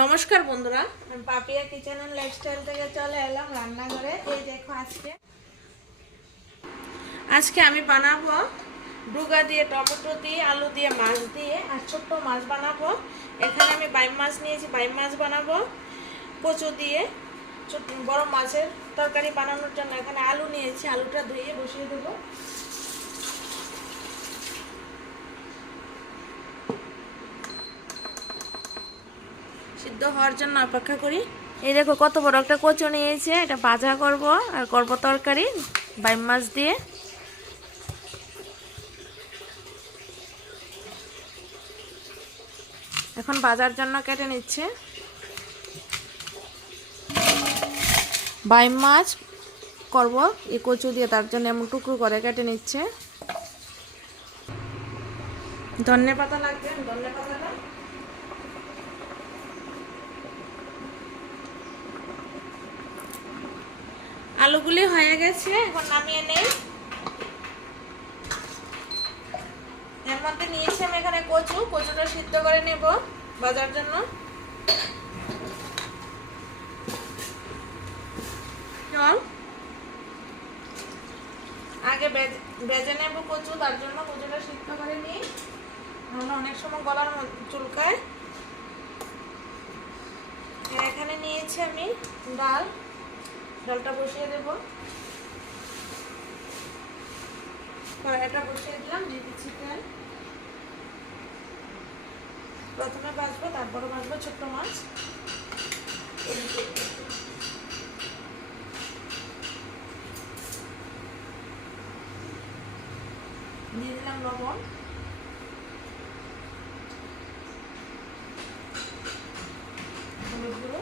নমস্কার বন্ধুরা। আমি পাপিয়া কিচেন অ্যান্ড লাইফস্টাইল থেকে চলে এলাম রান্নাঘরে। এই দেখো আজকে। আজকে আমি বানাবো ডুগা দিয়ে টমেটো দিয়ে আলু দিয়ে মাছ দিয়ে আর ছোট্ট মাছ বানাবো। এখানে আমি বাইম মাছ নিয়েছি বাইম মাছ বানাবো। কচু দিয়ে ছোট বড় মাছের তরকারি বানানোর জন্য এখানে আলু নিয়েছি। আলুটা ধুয়ে বসিয়ে দেবো। সিদ্ধ হওয়ার জন্য অপেক্ষা করি। এই দেখো কত বড় একটা কচু নিয়েছে, এটা ভাজা করব আর করব তরকারি, বাইম মাছ দিয়ে। এখন বাজার জন্য কেটে নিচ্ছে। বাইম মাছ করব, এই কচু দিয়ে তার জন্য এমন টুকরো করে কেটে নিচ্ছে। ধনে পাতা লাগবে ধনে পাতাটা আলুগুলি হয়ে গেছে, এখন নামিয়ে নেই। এর মধ্যে নিয়েছি আমি এখানে কচু, কচুটা সিদ্ধ করে নেব বাজার জন্য। চল। আগে বেজ- নেব কচু, তার জন্য কচুটা সিদ্ধ করে নিই। নাহলে অনেক সময় গলার চুলকায়। এখানে নিয়েছি আমি ডাল। ডালটা বসিয়ে দেবো। কড়াইটা বসিয়ে দিলাম, দিয়ে তেল। প্রথমে ভাজবো তারপরে ভাজবো ছোট্ট মাছ। দিয়ে দিলাম লবণ হলুদ গুঁড়ো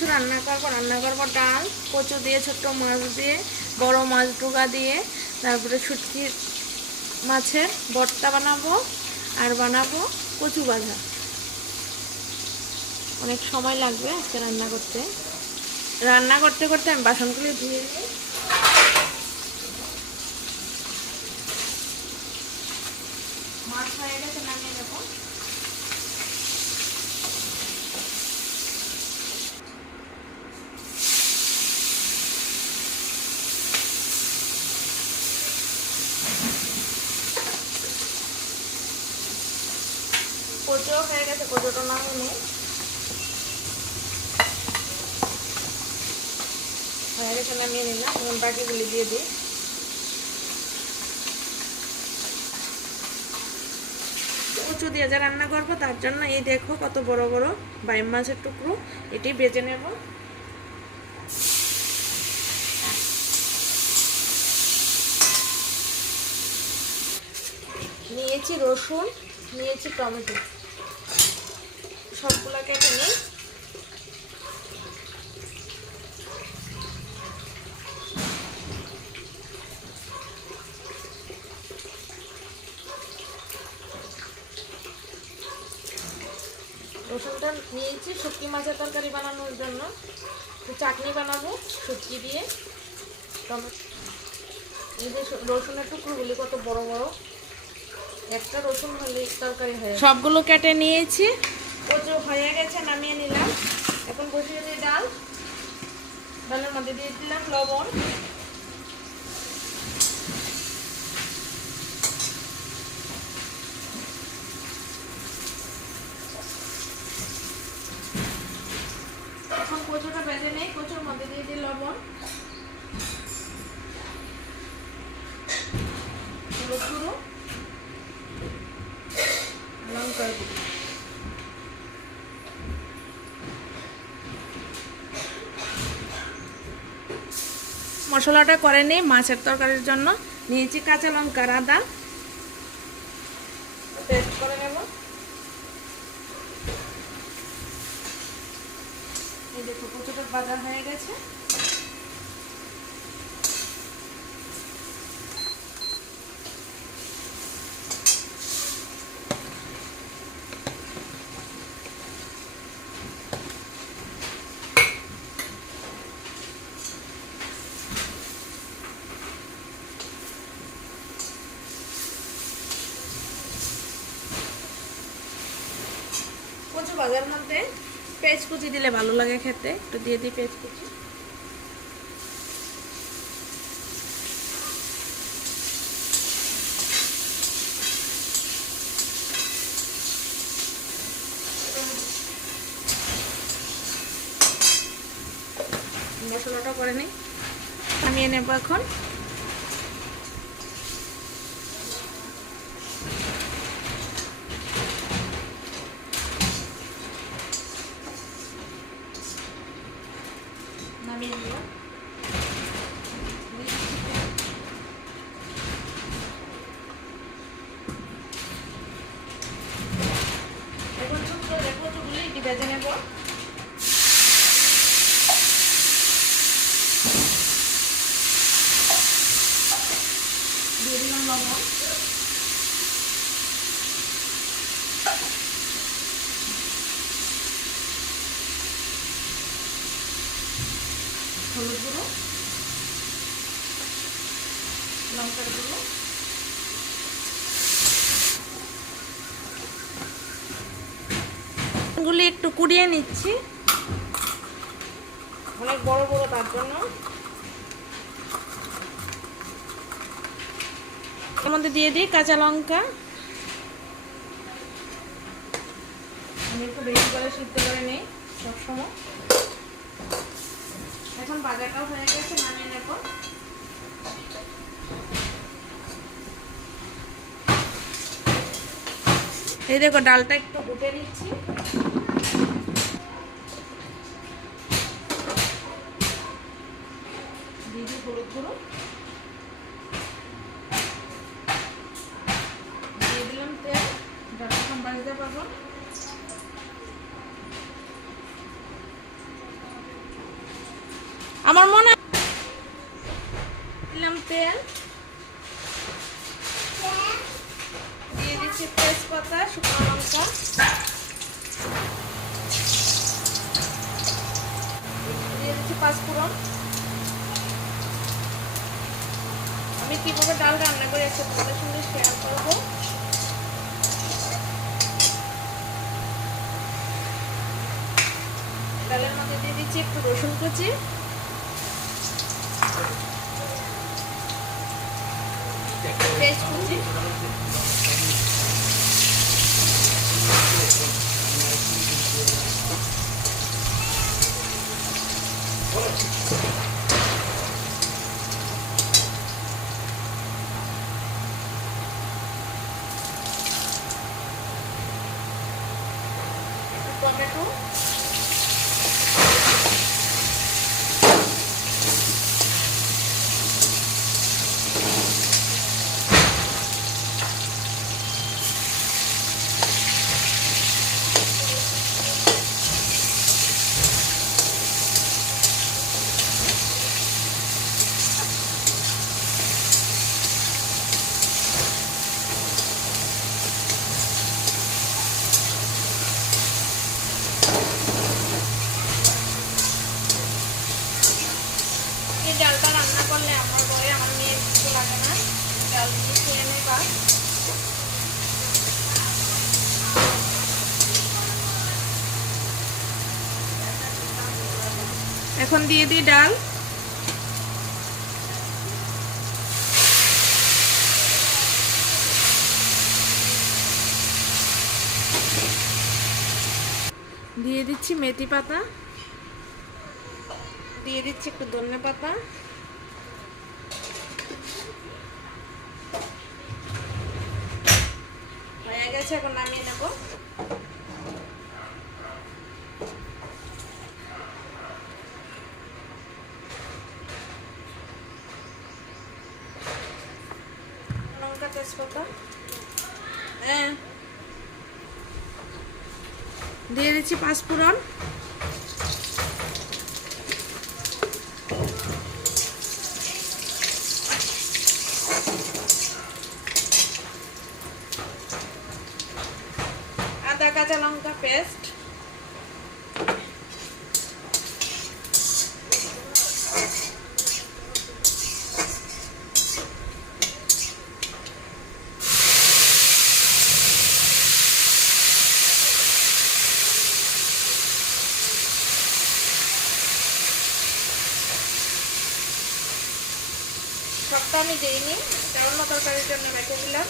কিছু রান্না করব রান্না করব ডাল, কচু দিয়ে ছোট্ট মাছ দিয়ে, বড় মাছ ডুগা দিয়ে, তারপরে শুটকি মাছের ভর্তা বানাবো আর বানাবো কচু বাজা। অনেক সময় লাগবে আজকে রান্না করতে। রান্না করতে করতে আমি বাসনগুলো ধুয়ে নিই মাছ হয়ে গেছে নামিয়ে দেবো কচুও নামিয়ে নিই হয়ে গেছে নামিয়ে নিলাম, এখন বাকিগুলি দিয়ে দিই। কচু দিয়ে যা রান্না করব, তার জন্য এই দেখো কত বড় বড় বাইম মাছের টুকরো, এটি বেজে নেব। নিয়েছি রসুন, নিয়েছি টমেটো। সবগুলো কেটে নিই। রসুনটা নিয়েছি, শুটকি মাছের তরকারি বানানোর জন্য। চাটনি বানাবো, শুটকি দিয়ে। টমেটো এই যে রসুনের টুকরোগুলি কত বড় বড়। একটা রসুন হলে তরকারি হয়ে সবগুলো কেটে নিয়েছি। কচু হয়ে গেছে, নামিয়ে নিলাম। এখন বসিয়ে দিই ডাল। ডালের মধ্যে দিয়ে দিলাম লবণ। এখন কচুটা বেজে নেই মধ্যে দিয়ে দিই লবণ। লঙ্কার মশলাটা করে নিই মাছের তরকারির জন্য নিয়েছি কাঁচা লঙ্কা আদা। পেস্ট করে নেব এই দেখো কচুটা বাজার হয়ে গেছে ভাজার মধ্যে পেঁয়াজ কুচি দিলে ভালো লাগে খেতে। একটু দিয়ে দিই পেঁয়াজ কুচি। মশলাটা করে নিই। নামিয়ে নেব এখন নামিয়ে নিব এখন ছোট্ট দেখো চুগুলি ভেজে নেব দিয়ে দিলাম লবণ হলুদ গুঁড়ো, লঙ্কার গুঁড়ো, গুলি একটু কুড়িয়ে নিচ্ছি। অনেক বড় বড় তার জন্য। মধ্যে দিয়ে দিই কাঁচা লঙ্কা। আমি একটু বেশি করে করে নিই সবসময়। এখন বাজারটাও হয়ে গেছে এই দেখো, ডালটা একটু গুটে নিচ্ছি দিয়ে দিই হলুদ গুঁড়ো দিয়ে দিলাম তেল সম্বার পারব আমার মনে দিলাম তেল। দিয়ে দিচ্ছি তেজপাতা, শুকনো লঙ্কা। দিয়ে দিচ্ছি পাঁচফোড়ন। আমি কীভাবে ডাল রান্না করে একটু তোমাদের সঙ্গে শেয়ার করব। ডালের মধ্যে দিয়ে দিচ্ছি একটু রসুন কুচি। পেস্ট কুচি এই ডালটা রান্না করলে আমার বয়ে আমার মেয়ের কিছু লাগে না ডাল দিয়ে খেয়ে নেই বা এখন দিয়ে দিই ডাল। দিয়ে দিচ্ছি মেথি পাতা। দিয়ে দিচ্ছি একটু ধনে পাতা। হয়ে গেছে, এখন নামিয়ে নেব লঙ্কা তেজপাতা হ্যাঁ দিচ্ছি পাঁচফোড়ন আদা কাঁচা লঙ্কা পেস্ট। আমি দিইনি অন্য তরকারির জন্য রেখে দিলাম।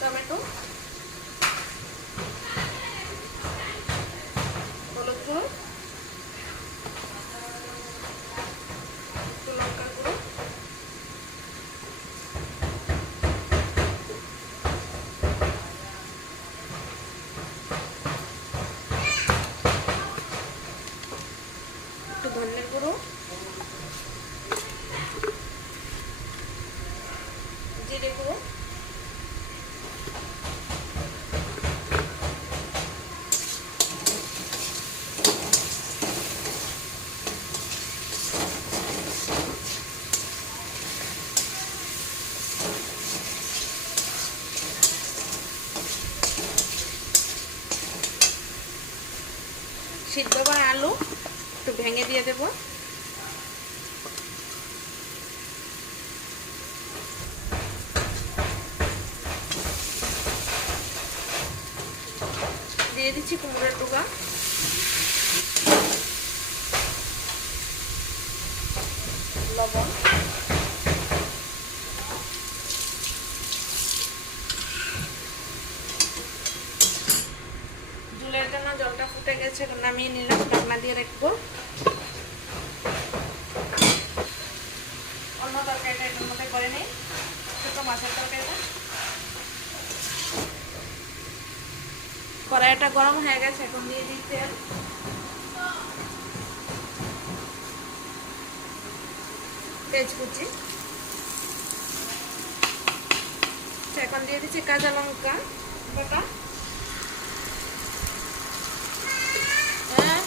টমেটো হলুদ গুঁড়ো একটু লঙ্কার গুঁড়ো একটু ধনের গুঁড়ো জিরে গুঁড়ো সিদ্ধ বা আলু একটু ভেঙে দিয়ে দেব। দিয়ে দিচ্ছি কুমড়োর টুকা লবণ জলের জন্য জলটা ফুটে গেছে এখন নামিয়ে নিলাম ঢাকনা দিয়ে রাখব অন্য তরকারিটা এটার মধ্যে করে নিই ছোটো মাছের তরকারিটা কড়াইটা গরম হয়ে গেছে, এখন দিয়ে দিই তেল কুচি এখন দিয়ে দিচ্ছি কাঁচা লঙ্কা বাটা। হ্যাঁ?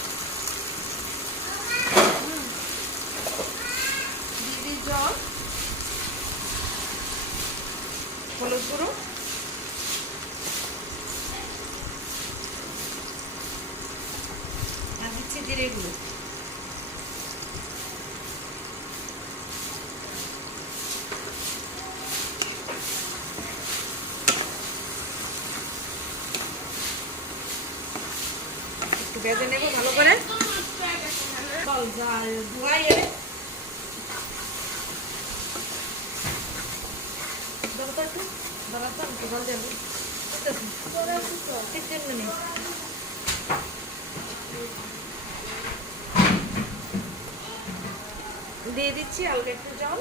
জল। হলুদ গুঁড়ো আর দিচ্ছি জিরে গুঁড়ো একটু ভেজে নেব ভালো করে। দিয়ে দিচ্ছি হালকা একটু জল।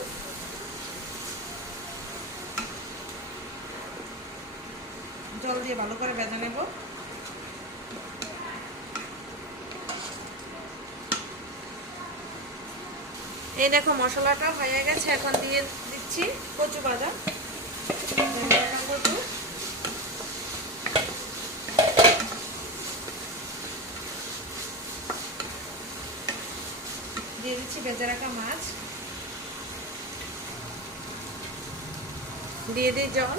জল দিয়ে ভালো করে ভেজে নেব। এই দেখো মশলাটা হয়ে গেছে, এখন দিয়ে দিচ্ছি কচু ভাজা কচু দিয়ে দিচ্ছি ভেজে রাখা মাছ। দিয়ে দিই জল।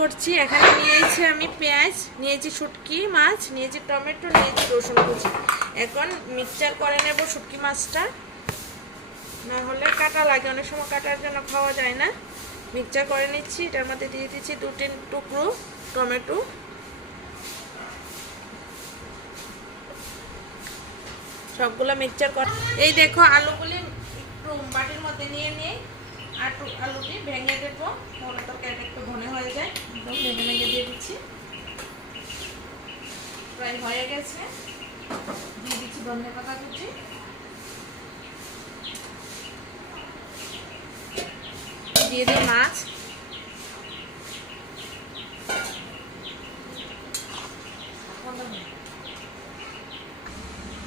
করছি। এখানে নিয়েছি আমি পেঁয়াজ, নিয়েছি শুটকি মাছ, নিয়েছি টমেটো, নিয়েছি রসুন কুচি। এখন মিক্সচার করে নেব শুটকি মাছটা। না হলে কাটা লাগে, অনেক সময় কাটার জন্য খাওয়া যায় না। মিক্সচার করে নিচ্ছি, এটার মধ্যে দিয়ে দিচ্ছি দু, তিন টুকরো টমেটো। সবগুলো মিক্সচার কর এই দেখো, আলুগুলি একটু বাটির মধ্যে নিয়ে নিয়ে আটু আলুটি ভেঙে দেবো, তাহলে তরকারিটা একটু ঘনে হয়ে যায়। একদম ভেঙে ভেঙে দিয়ে দিচ্ছি। প্রায় হয়ে গেছে। দিয়ে দিচ্ছি ধনে পাতা কুচি। দিয়ে দিই মাছ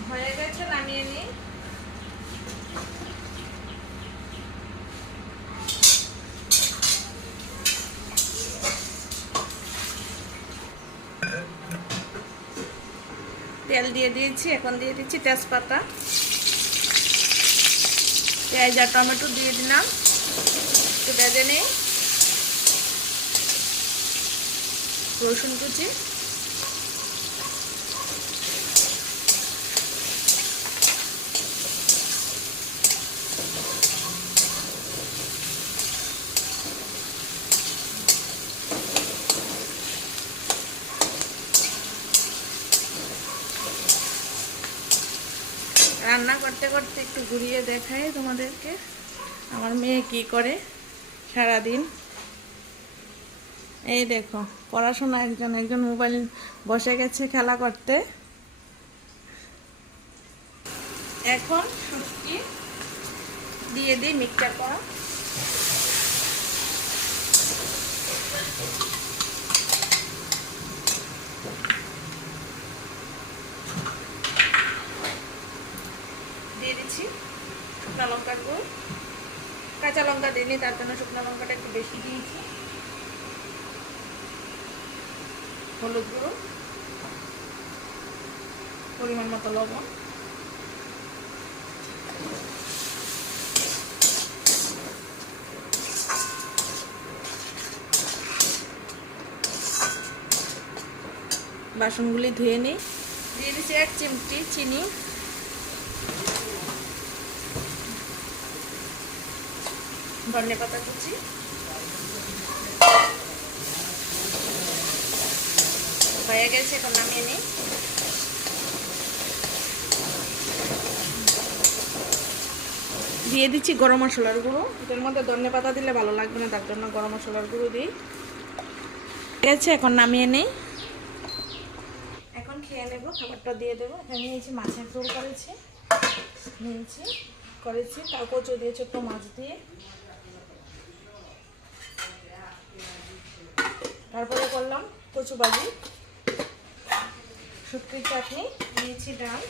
হয়ে গেছে নামিয়ে নিই তেল দিয়ে দিয়েছি, এখন দিয়ে দিচ্ছি তেজপাতা। পেঁয়াজ আর টমেটো দিয়ে দিলাম। একটু ভেজে নিই। রসুন কুচি রান্না করতে একটু ঘুরিয়ে দেখাই তোমাদেরকে। আমার মেয়ে কি করে সারাদিন? এই দেখো, পড়াশোনা একজন একজন মোবাইল বসে গেছে খেলা করতে। এখন শুটকি দিয়ে দিই মিক্সচার করা দিয়ে দিচ্ছি শুকনো লঙ্কার গুঁড়ো। কাঁচা লঙ্কা দিইনি, তার জন্য শুকনো লঙ্কাটা একটু বেশি দিয়েছি। হলুদ গুঁড়ো। পরিমাণ মতো লবণ। বাসনগুলি ধুয়ে নিই। দিয়ে দিচ্ছি এক চিমটি চিনি। ধনে পাতা কুচি। হয়ে গেছে, এখন নামিয়ে নিই। দিয়ে দিচ্ছি গরম মশলার গুঁড়ো। এটার মধ্যে ধনে পাতা দিলে ভালো লাগবে না, তার জন্য গরম মশলার গুঁড়ো দিই। ঠিক আছে এখন নামিয়ে নেই। এখন খেয়ে নেব, খাবারটা দিয়ে দেবো। এখানে নিয়েছি মাছের ঝোল করেছি। নিয়েছি, করেছি তারপর কচু দিয়ে ছোট্ট মাছ দিয়ে। তারপরে করলাম কচু বাজি শুক্তি চাটনি নিয়েছি ডাল।